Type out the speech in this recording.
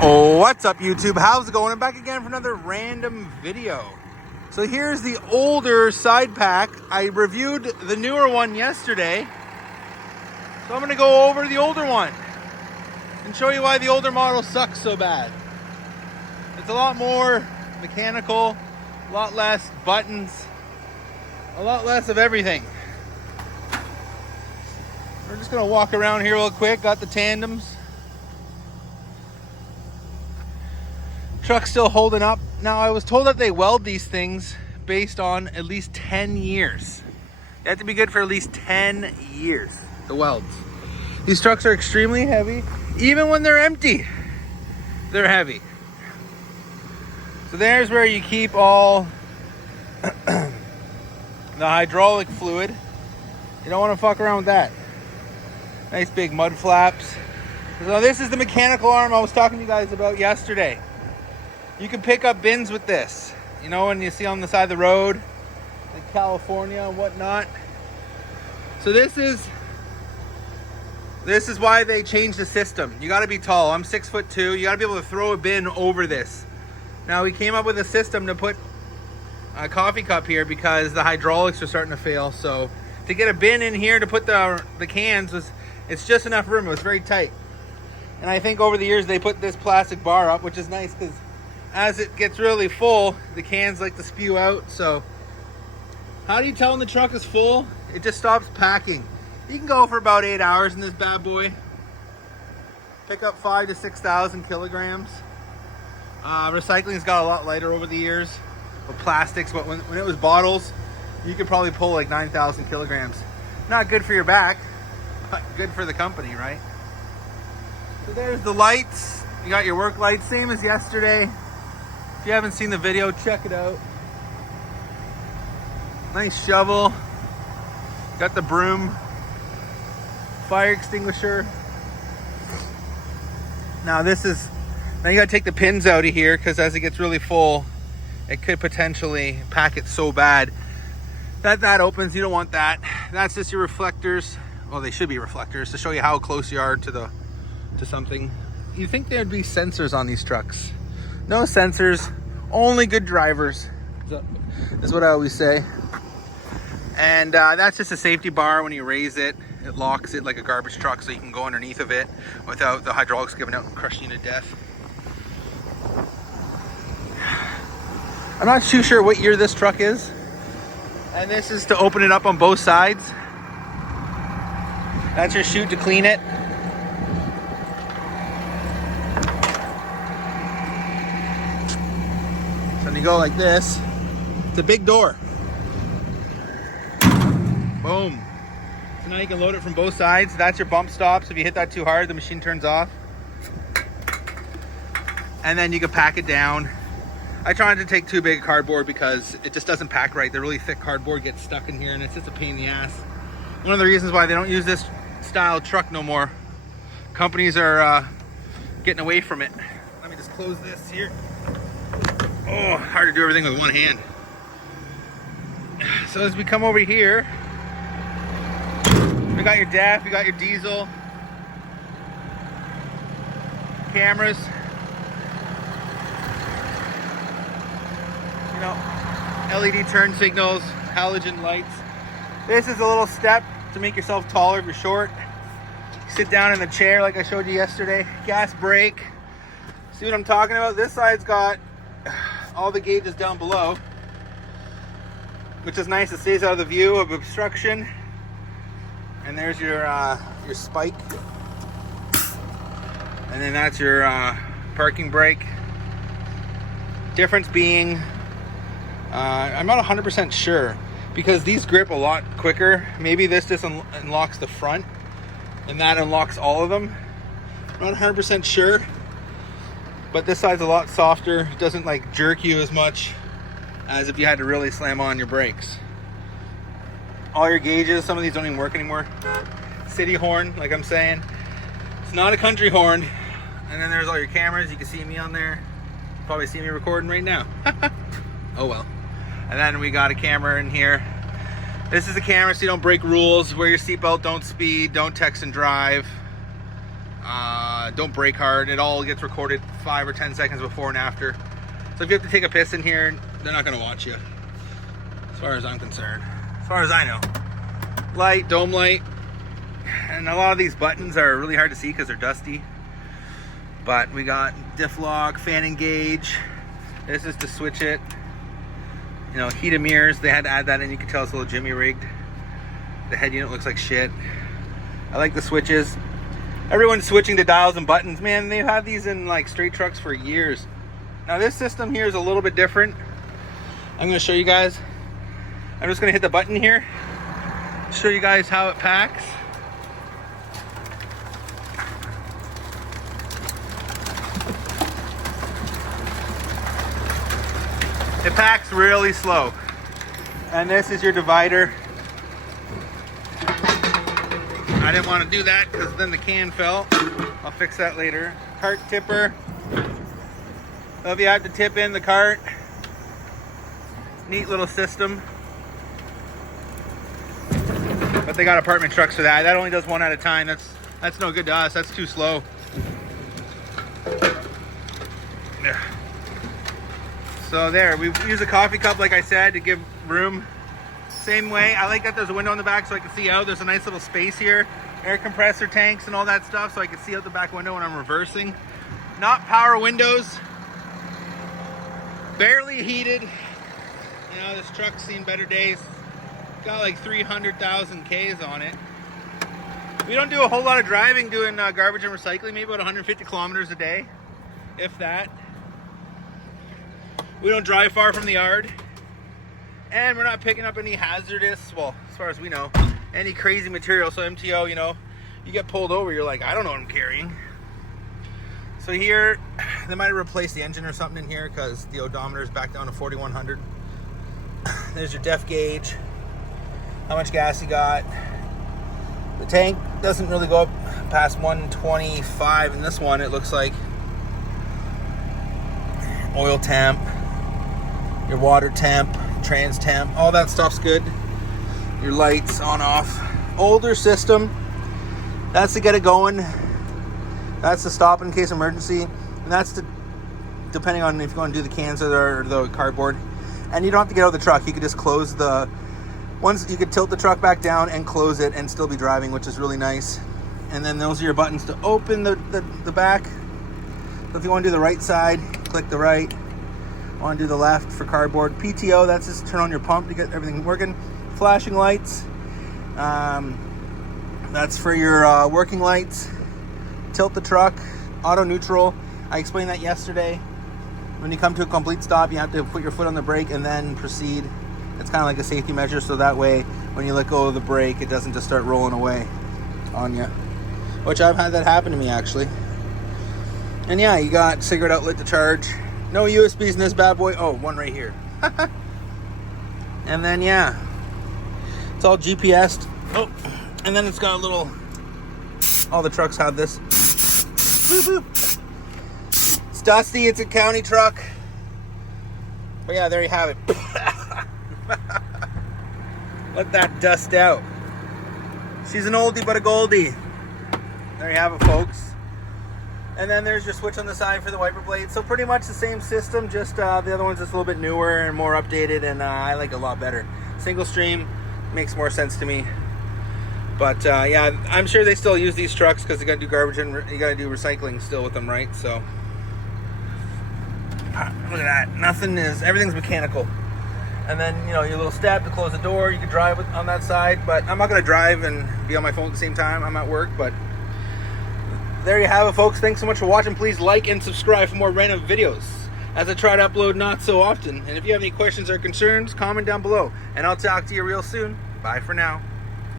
Oh, what's up YouTube? How's it going? I'm back again for another random video. So here's the older side pack. I reviewed the newer one yesterday. So I'm gonna go over the older one and show you why the older model sucks so bad. It's a lot more mechanical, a lot less buttons, a lot less of everything. We're just gonna walk around here real quick. Got the tandems. Truck's still holding up. Now, I was told that they weld these things based on at least 10 years. They have to be good for at least 10 years, the welds. These trucks are extremely heavy. Even when they're empty, they're heavy. So there's where you keep all the hydraulic fluid. You don't want to fuck around with that. Nice big mud flaps. So this is the mechanical arm I was talking to you guys about yesterday. You can pick up bins with this. You know, when you see on the side of the road, like California and whatnot. So this is why they changed the system. You gotta be tall. I'm 6'2". You gotta be able to throw a bin over this. Now we came up with a system to put a coffee cup here because the hydraulics are starting to fail. So to get a bin in here to put the cans, it's just enough room. It was very tight. And I think over the years they put this plastic bar up, which is nice because as it gets really full, the cans like to spew out. So how do you tell when the truck is full? It just stops packing. You can go for about 8 hours in this bad boy. Pick up 5,000 to 6,000 kilograms. Recycling's got a lot lighter over the years with plastics, but when it was bottles, you could probably pull like 9,000 kilograms. Not good for your back, but good for the company, right? So there's the lights. You got your work lights, same as yesterday. If you haven't seen the video, check it out. Nice shovel. Got the broom. Fire extinguisher. Now you gotta take the pins out of here because as it gets really full, it could potentially pack it so bad that opens. You don't want that. That's just your reflectors. Well, they should be reflectors to show you how close you are to something. You'd think there'd be sensors on these trucks. No sensors, only good drivers, is what I always say. And that's just a safety bar. When you raise it, it locks it like a garbage truck so you can go underneath of it without the hydraulics giving out and crushing you to death. I'm not too sure what year this truck is. And this is to open it up on both sides. That's your chute to clean it. So when you go like this, it's a big door. Boom. So now you can load it from both sides. That's your bump stops. If you hit that too hard, the machine turns off. And then you can pack it down. I try not to take too big a cardboard because it just doesn't pack right. The really thick cardboard gets stuck in here and it's just a pain in the ass. One of the reasons why they don't use this style truck no more. Companies are getting away from it. Let me just close this here. Oh, hard to do everything with one hand. So as we come over here, we got your DEF, you got your diesel, cameras, you know, LED turn signals, halogen lights. This is a little step to make yourself taller if you're short. Sit down in the chair like I showed you yesterday. Gas brake. See what I'm talking about? This side's got all the gauges down below, which is nice. It stays out of the view of obstruction. And there's your spike. And then that's your parking brake. Difference being, I'm not 100% sure because these grip a lot quicker. Maybe this just unlocks the front and that unlocks all of them. I'm not 100% sure. But this side's a lot softer. It doesn't like jerk you as much as if you had to really slam on your brakes. All your gauges, some of these don't even work anymore. City horn, like I'm saying. It's not a country horn. And then there's all your cameras. You can see me on there. Probably see me recording right now. Oh well. And then we got a camera in here. This is a camera so you don't break rules. Wear your seatbelt, don't speed, don't text and drive. don't brake hard. It all gets recorded 5 or 10 seconds before and after. So if you have to take a piss in here, they're not gonna watch you, as far as I'm concerned, as far as I know. Light, dome light, and a lot of these buttons are really hard to see because they're dusty. But we got diff lock, fan engage. This is to switch it. You know, heated mirrors, they had to add that in. You can tell it's a little Jimmy rigged. The head unit looks like shit. I like the switches. Everyone's switching to dials and buttons. Man, they've had these in like straight trucks for years. Now this system here is a little bit different. I'm gonna show you guys. I'm just gonna hit the button here, show you guys how it packs. It packs really slow. And this is your divider. I didn't want to do that because then the can fell. I'll fix that later. Cart tipper. So if you have to tip in the cart, neat little system. But they got apartment trucks for that. That only does one at a time. That's no good to us. That's too slow. Yeah. So there, we use a coffee cup, like I said, to give room. Same way, I like that there's a window in the back so I can see out. There's a nice little space here. Air compressor tanks and all that stuff so I can see out the back window when I'm reversing. Not power windows. Barely heated. You know, this truck's seen better days. Got like 300,000 Ks on it. We don't do a whole lot of driving doing garbage and recycling, maybe about 150 kilometers a day, if that. We don't drive far from the yard. And we're not picking up any hazardous, well, as far as we know, any crazy material. So MTO, you know, you get pulled over, you're like, I don't know what I'm carrying. So here, they might have replaced the engine or something in here because the odometer is back down to 4100. There's your def gauge, how much gas you got. The tank doesn't really go up past 125. In this one, it looks like. Oil temp, your water temp, trans temp, all that stuff's good. Your lights on off. Older system, that's to get it going. That's to stop in case of emergency, and that's to, depending on if you want to do the cans or the cardboard. And you don't have to get out of the truck. You could just close the, once you could tilt the truck back down and close it and still be driving, which is really nice. And then those are your buttons to open the back. So if you want to do the right side, click the right. Want to do the left for cardboard. PTO, that's just turn on your pump to get everything working. Flashing lights, that's for your working lights. Tilt the truck, auto neutral. I explained that yesterday. When you come to a complete stop, you have to put your foot on the brake and then proceed. It's kind of like a safety measure, so that way when you let go of the brake, it doesn't just start rolling away on you. Which I've had that happen to me actually. And yeah, you got cigarette outlet to charge. No USBs in this bad boy. Oh, one right here. And then yeah, it's all GPS'd. Oh, and then it's got a little, all the trucks have this. Boop, boop. It's dusty, it's a county truck. But yeah, there you have it. Let that dust out. She's an oldie but a goldie. There you have it, folks. And then there's your switch on the side for the wiper blade. So pretty much the same system, just the other one's just a little bit newer and more updated, and I like it a lot better. Single stream makes more sense to me. But yeah, I'm sure they still use these trucks because they got to do garbage and you got to do recycling still with them, right? So look at that. Everything's mechanical. And then, you know, your little step to close the door. You can drive on that side, but I'm not going to drive and be on my phone at the same time. I'm at work, but there you have it, folks. Thanks so much for watching. Please like and subscribe for more random videos as I try to upload not so often. And if you have any questions or concerns, comment down below. And I'll talk to you real soon. Bye for now.